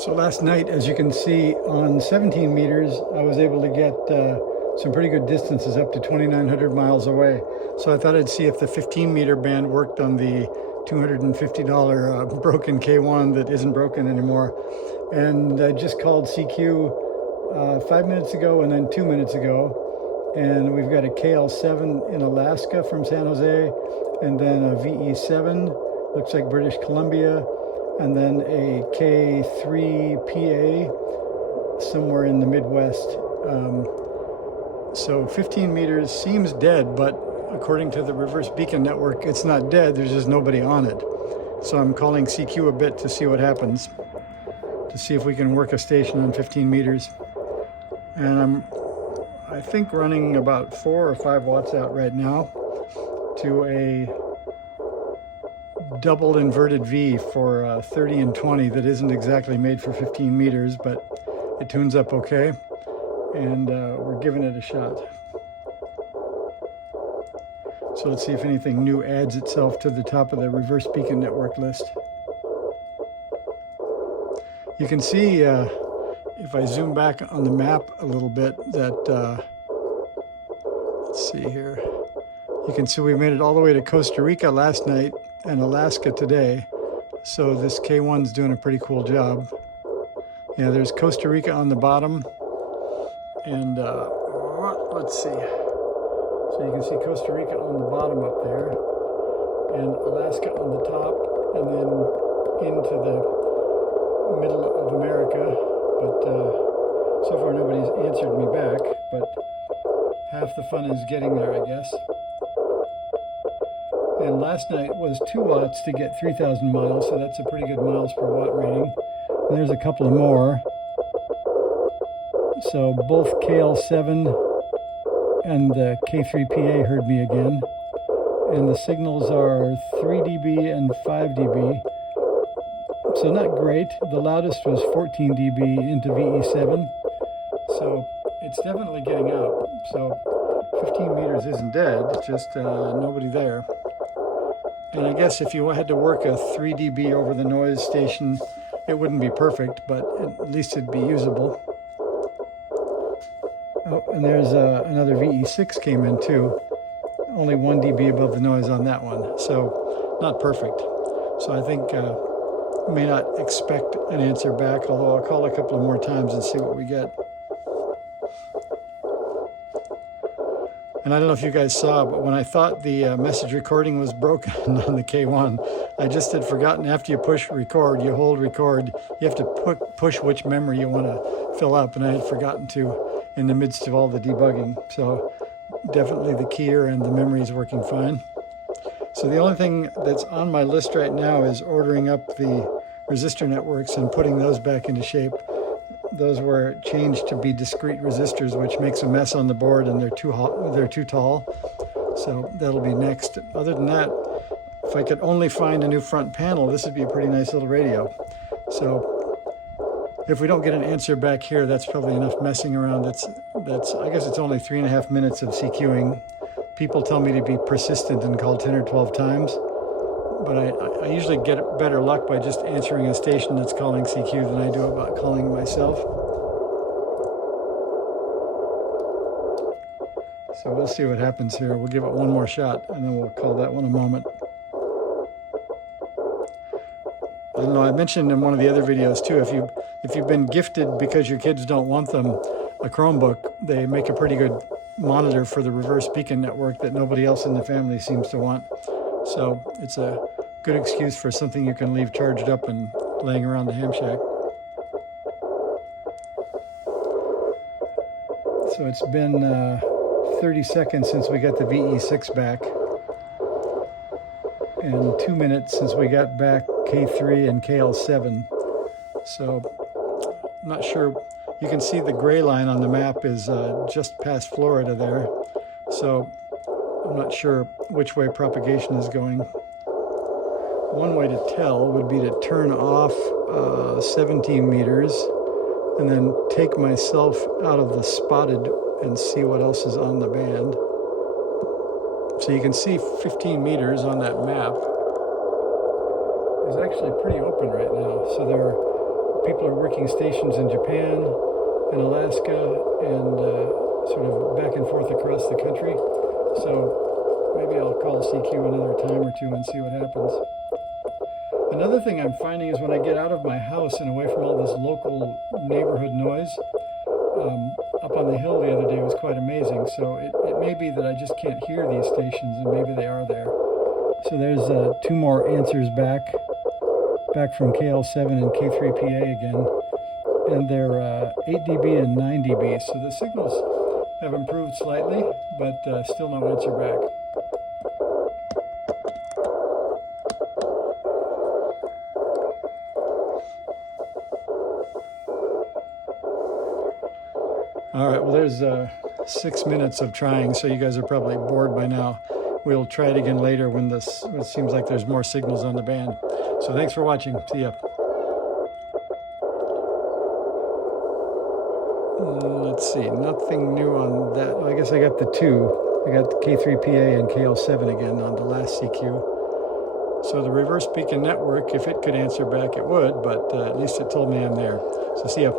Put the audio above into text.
So last night, as you can see, on 17 meters, I was able to get some pretty good distances up to 2,900 miles away. So I thought I'd see if the 15-meter band worked on the $250 broken K1 that isn't broken anymore. And I just called CQ 5 minutes ago and then 2 minutes ago. And we've got a KL7 in Alaska from San Jose, and then a VE7, looks like British Columbia, and then a K3PA somewhere in the Midwest. So 15 meters seems dead, but according to the reverse beacon network, it's not dead, there's just nobody on it. So I'm calling CQ a bit to see what happens, to see if we can work a station on 15 meters. And I think running about 4 or 5 watts out right now to a double inverted V for 30 and 20 that isn't exactly made for 15 meters, but it tunes up okay, and we're giving it a shot. So let's see if anything new adds itself to the top of the reverse beacon network list. You can see if I zoom back on the map a little bit that let's see here, you can see we made it all the way to Costa Rica last night and Alaska today. So this K1's doing a pretty cool job. Yeah, there's Costa Rica on the bottom, and let's see. So you can see Costa Rica on the bottom up there, and Alaska on the top, and then into the middle of America. But so far nobody's answered me back, but half the fun is getting there, I guess. And last night was 2 watts to get 3,000 miles, so that's a pretty good miles per watt rating. And there's a couple of more. So both KL7 and the K3PA heard me again. And the signals are 3 dB and 5 dB. So not great. The loudest was 14 dB into VE7. So it's definitely getting out. So 15 meters isn't dead, it's just nobody there. And I guess if you had to work a 3 dB over the noise station, it wouldn't be perfect, but at least it'd be usable. Oh, and there's another VE6 came in too. Only 1 dB above the noise on that one, so not perfect. So I think may not expect an answer back, although I'll call a couple of more times and see what we get. And I don't know if you guys saw, but when I thought the message recording was broken on the K1, I just had forgotten after you push record, you hold record, you have to push which memory you want to fill up, and I had forgotten to in the midst of all the debugging. So definitely the keyer and the memory is working fine. So the only thing that's on my list right now is ordering up the resistor networks and putting those back into shape. Those were changed to be discrete resistors, which makes a mess on the board, and they're too tall. So that'll be next. Other than that, if I could only find a new front panel, this would be a pretty nice little radio. So if we don't get an answer back here, that's probably enough messing around. I guess it's only 3.5 minutes of CQing. People tell me to be persistent and call 10 or 12 times, but I usually get better luck by just answering a station that's calling CQ than I do about calling myself. So we'll see what happens here. We'll give it one more shot, and then we'll call that one a moment. I don't know, I mentioned in one of the other videos too, if you've been gifted because your kids don't want them a Chromebook, they make a pretty good monitor for the reverse beacon network that nobody else in the family seems to want. So it's a good excuse for something you can leave charged up and laying around the ham shack. So it's been 30 seconds since we got the VE6 back, and 2 minutes since we got back K3 and KL7. So I'm not sure. You can see the gray line on the map is just past Florida there. So I'm not sure which way propagation is going. One way to tell would be to turn off 17 meters and then take myself out of the spotted and see what else is on the band. So you can see 15 meters on that map is actually pretty open right now. So there people are working stations in Japan and Alaska and sort of back and forth across the country. So maybe I'll call CQ another time or two and see what happens. Another thing I'm finding is when I get out of my house and away from all this local neighborhood noise, up on the hill the other day was quite amazing. So it may be that I just can't hear these stations, and maybe they are there. So there's 2 more answers back from KL7 and K3PA again, and they're 8 dB and 9 dB. So the signals have improved slightly, but still no answer back. All right, well, there's 6 minutes of trying, so you guys are probably bored by now. We'll try it again later when it seems like there's more signals on the band. So thanks for watching. See ya. Let's see, nothing new on that. Well, I guess I got the 2. I got the K3PA and KL7 again on the last CQ. So the reverse beacon network, if it could answer back, it would, but at least it told me I'm there. So see ya.